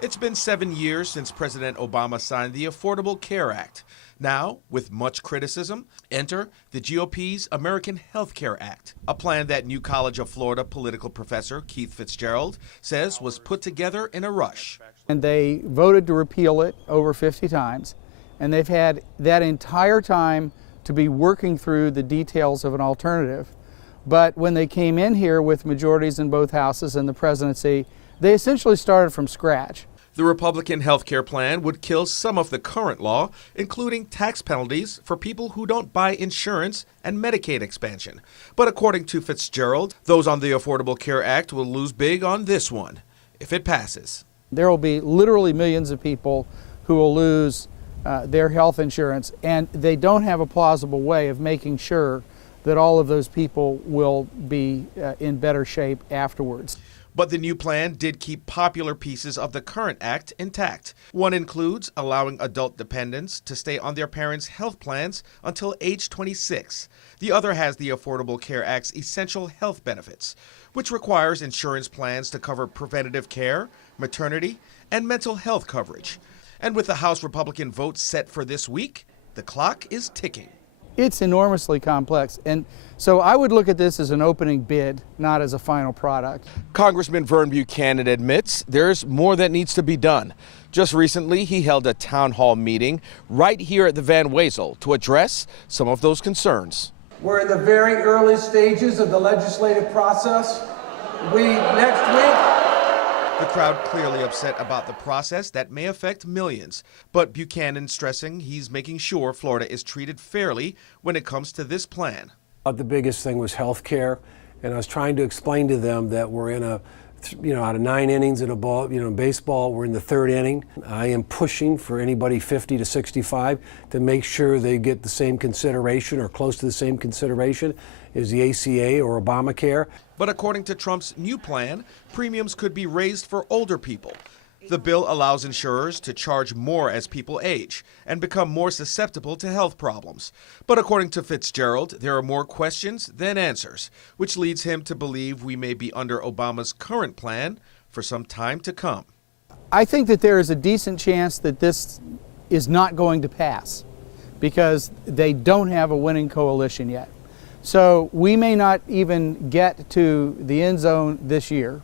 It's been 7 years since President Obama signed the Affordable Care Act. Now, with much criticism, enter the GOP's American Health Care Act, a plan that New College of Florida political professor Keith Fitzgerald says was put together in a rush. And they voted to repeal it over 50 times, and they've had that entire time to be working through the details of an alternative. But when they came in here with majorities in both houses and the presidency, they essentially started from scratch. The Republican health care plan would kill some of the current law, including tax penalties for people who don't buy insurance and Medicaid expansion. But according to Fitzgerald, those on the Affordable Care Act will lose big on this one, if it passes. There will be literally millions of people who will lose their health insurance, and they don't have a plausible way of making sure that all of those people will be in better shape afterwards. But the new plan did keep popular pieces of the current act intact. One includes allowing adult dependents to stay on their parents' health plans until age 26. The other has the Affordable Care Act's essential health benefits, which requires insurance plans to cover preventative care, maternity, and mental health coverage. And with the House Republican vote set for this week, the clock is ticking. It's enormously complex, and so I would look at this as an opening bid, not as a final product. Congressman Vern Buchanan admits there's more that needs to be done. Just recently, he held a town hall meeting right here at the Van Wezel to address some of those concerns. We're in the very early stages of the legislative process. Next week, the crowd clearly upset about the process that may affect millions, but Buchanan stressing he's making sure Florida is treated fairly when it comes to this plan. The biggest thing was health care, and I was trying to explain to them that we're in a, out of 9 innings in a ball, baseball, we're in the 3rd inning. I am pushing for anybody 50 to 65 to make sure they get the same consideration or close to the same consideration as the ACA or Obamacare. But according to Trump's new plan, premiums could be raised for older people. The bill allows insurers to charge more as people age and become more susceptible to health problems. But according to Fitzgerald, there are more questions than answers, which leads him to believe we may be under Obama's current plan for some time to come. I think that there is a decent chance that this is not going to pass because they don't have a winning coalition yet. So we may not even get to the end zone this year.